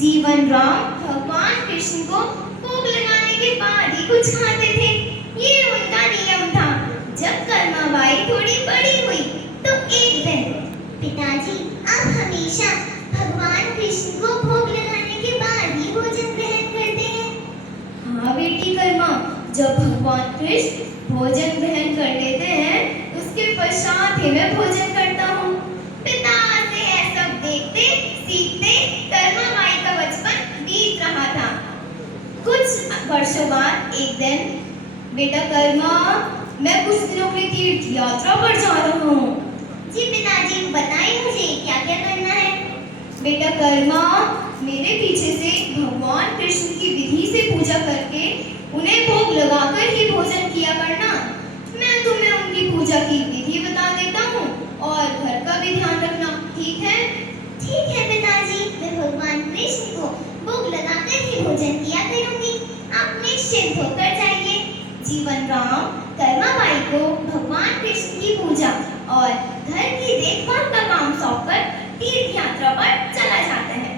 जीवन राम भगवान कृष्ण को भोग लगाने के बाद ही कुछ खाते थे। ये उनका नियम था। जब कर्माबाई थोड़ी बड़ी हुई तो एक दिन, पिताजी आप हमेशा भगवान कृष्ण को भोग लगाने के बाद ही भोजन ग्रहण करते हैं। हाँ बेटी कर्मा, जब भगवान कृष्ण भोजन ग्रहण कर लेते हैं उसके पश्चात ही मैं भोजन करता हूँ। पिता से यह सब देखते सीखते कर्माबाई का बचपन बीत रहा था। कुछ वर्षों बाद एक दिन, बेटा कर्मा मैं कुछ दिनों के लिए तीर्थ यात्रा पर जा रहा हूँ। जी पिताजी बताइए मुझे क्या क्या करना है। बेटा कर्मा मेरे पीछे से भगवान कृष्ण की विधि से पूजा करके उन्हें भोग लगाकर ही भोजन किया करना। मैं तुम्हें उनकी पूजा की विधि बता देता हूँ और घर का भी ध्यान रखना, ठीक है? ठीक है पिताजी, मैं भगवान कृष्ण को भोग लगाकर ही भोजन किया करूंगी। आप निश्चिंत होकर जाइए। जीवन राम कर्माबाई को भगवान कृष्ण की पूजा और घर की देखभाल का काम सौंपकर तीर्थ यात्रा पर चला जाता है।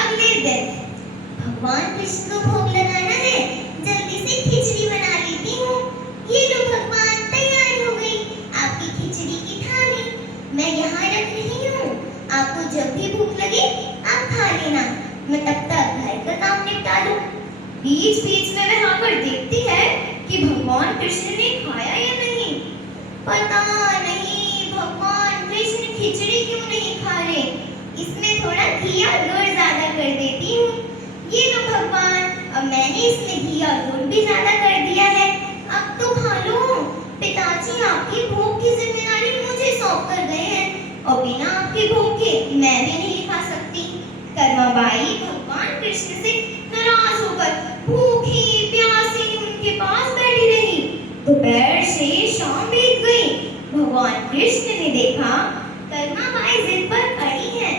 अगले दिन, भगवान कृष्ण को भोग लगाना है, जल्दी से खिचड़ी बना लेती हूँ। ये लो भगवान, तैयार हो गई आपकी खिचड़ी की थाली। मैं यहाँ रख रही हूँ, आपको जब भी भूख लगे आप खा लेना। मैं तब तक घर का काम निपटा लूँ। बीच बीच में वह आकर देखती है कि भगवान कृष्ण ने खाया या नहीं। पता नहीं भगवान कृष्ण खिचड़ी क्यों नहीं खा रहे। इसमें थोड़ा घी और गुड़ ज्यादा कर देती हूँ। ये लो भगवान, अब मैंने इसमें घी और गुड़ भी ज्यादा कर दिया है, अब तो खा लो। पिताजी आपकी भोग की जिम्मेदारी मुझे सौंप कर गए हैं और बिना आपके भोग के मैं भी नहीं खा सकती। कर्माबाई भगवान कृष्ण से नाराज होकर भूखी प्यासी उनके पास बैठी रही। दोपहर से शाम बीत गई। भगवान कृष्ण ने देखा कर्माबाई जिद पर अड़ी है।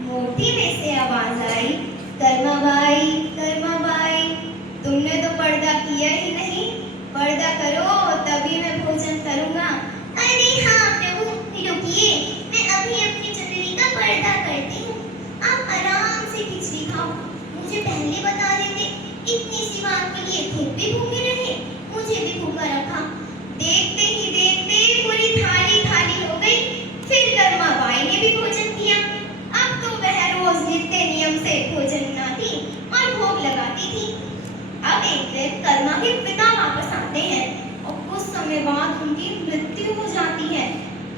मूर्ति में से आवाज आई, कर्माबाई कर्माबाई, तुमने तो पर्दा किया ही नहीं, पर्दा करो तभी मैं भोजन करूंगा। अरे हाँ प्रभु, रुकिए, मैं अभी अपनी चुनरी का पर्दा करती हूँ। आप आराम से खिचड़ी खाओ। मुझे पहले बता देते, इतनी सी बात के लिए खुद भी भूखे रहे, मुझे भी भूखा रखा। देखते ही देखते पूरी थाली खाली हो गई। फिर कर्माबाई ने भी भोजन किया। अब तो वह रोज नित्य नियम से भोजन बनाती और भोग लगाती थी। अब एक दिन कर्मा के पिता वापस आते हैं और कुछ समय बाद उनकी मृत्यु हो जाती है।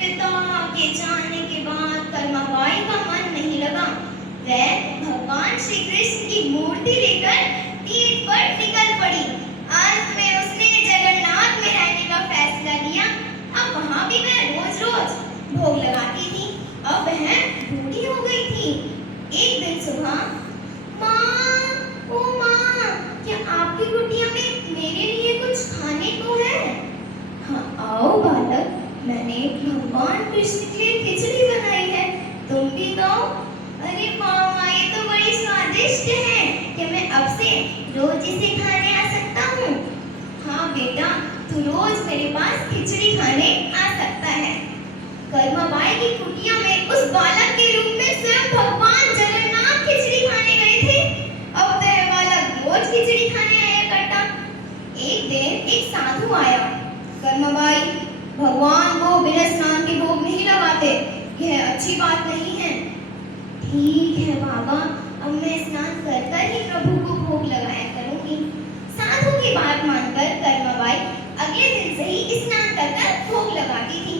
पिता के जाने के बाद कर्माबाई का मन नहीं लगा। वह भगवान श्री कृष्ण की मूर्ति लेकर तीर्थ पर निकल पड़ी। अंत में उसने जगन्नाथ में रहने का फैसला लिया। अब वहां भी वह रोज रोज भोग लगाती थी। अब वह बूढ़ी हो गई थी। एक दिन सुबह, माँ, ओ माँ, क्या आपकी कुटिया में मेरे लिए कुछ खाने को है? हाँ आओ बालक, मैंने भगवान कृष्ण के लिए खिचड़ी बनाई है, तुम भी खाओ। अरे माँ, ये तो बड़ी स्वादिष्ट है, क्या मैं अब से रोज इसे खाने आ सकता हूँ? हाँ बेटा, तू रोज मेरे पास खिचड़ी खाने आ सकता है। कर्माबाई की कुटिया में उस बालक के रूप में स्वयं भगवान जगन्नाथ खिचड़ी खाने गए थे। अब वह बालक रोज खिचड़ी खाने आया करता। एक दिन एक साधु आया। कर्माबाई, भगवान को बिना स्नान के भोग नहीं लगाते, यह अच्छी बात नहीं है। ठीक है बाबा, अब मैं स्नान कर कर ही प्रभु को भोग लगाया करूंगी। साधु की बात मानकर कर्माबाई अगले दिन से ही स्नान कर कर भोग लगाती थी,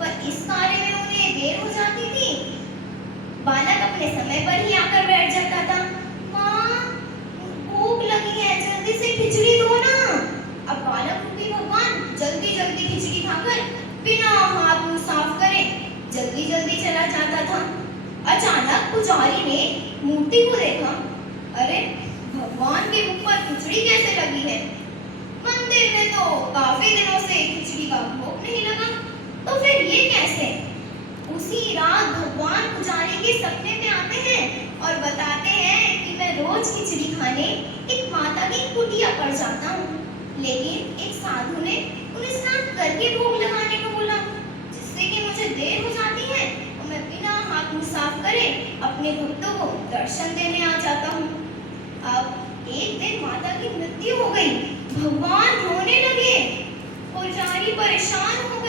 पर इस कार्य में उन्हें देर हो जाती थी। बालक अपने समय पर ही आकर बैठ जाता था। माँ, भूख लगी है, जल्दी से खिचड़ी दो ना। अब बालक भी भगवान जल्दी जल्दी खिचड़ी खाकर बिना हाथ मुंह साफ करे जल्दी जल्दी चला जाता था। अचानक पुजारी ने मूर्ति को देखा। अरे भगवान के मुख पर खिचड़ी कैसे लगी है? मंदिर में तो काफी दिनों से खिचड़ी का भोग नहीं लगा, तो फिर ये कैसे? उसी रात भगवान पुजारी के सपने में आते हैं और बताते हैं कि मैं रोज खिचड़ी खाने एक माता की कुटिया पर जाता हूँ, लेकिन एक साधु ने उन्हें स्नान करके भोग लगाने को बोला, जिससे कि मुझे देर हो जाती है और मैं बिना हाथ मुंह साफ करे अपने भक्तों को दर्शन देने आ जाता हूँ। भगवान रोने लगे। पुजारी परेशान हो